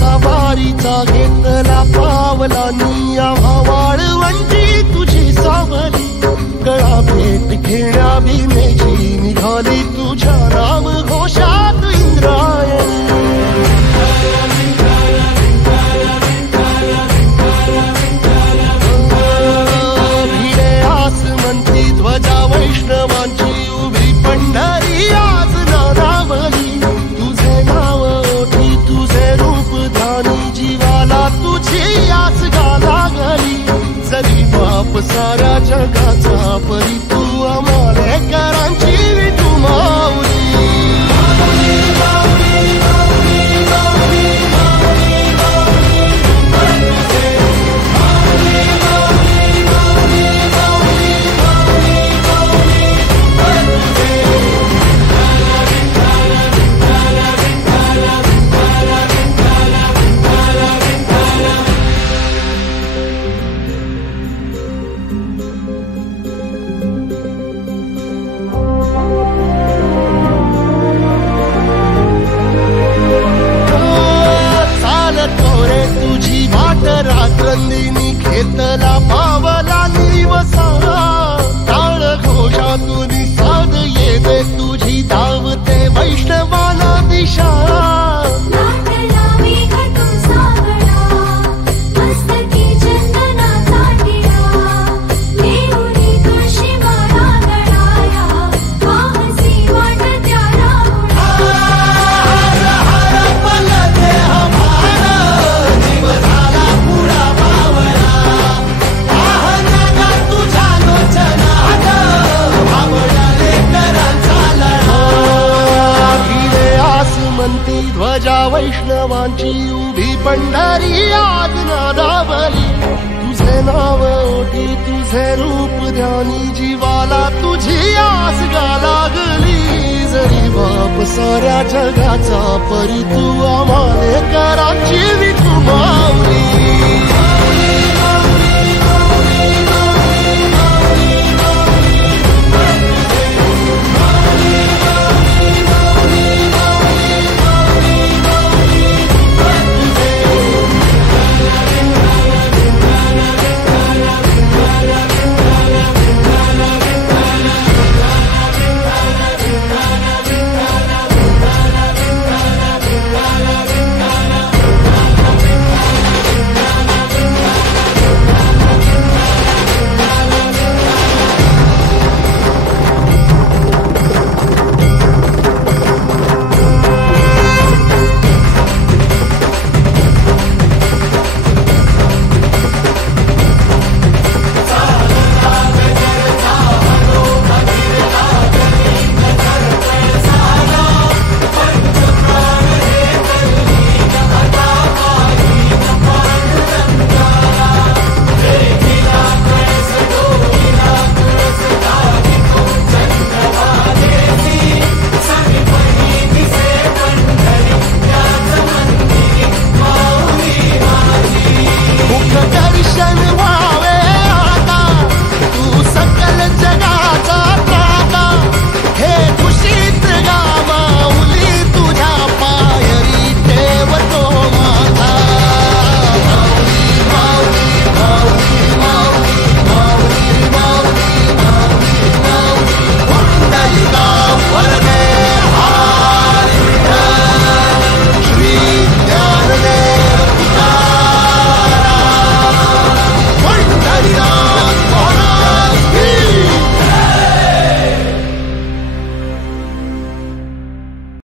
कसा वारीचा घेतला पावलांनी आम्हा वाळवंटी तुझी सावली गळा भेट घेण्या भीमेची निघाली तुझ्या नाम घोषात इंद्रायणी भिडे आसमंती ध्वजा वैष्णवांची उभी पंढरी आज नादावली तुझे नाव ओठी तुझे रूप ध्यानी जीवाला तुझी आस गा लागली जरी बाप साऱ्या जगाचा परी तू आमालेकरांची विठू माऊली रात्रंदिनी घेतला पावला दिवसा टाळ घोषातून साध येते तुझी धावते वैष्णवाला दिशा ध्वजा वैष्णवांची उभी पंढरी आज नादावली तुझे नाव ओठी तुझे रूप ध्यानी जीवाला तुझी आस गा लागली जरी बाप साऱ्या जगाचा परी तू आमालेकरांची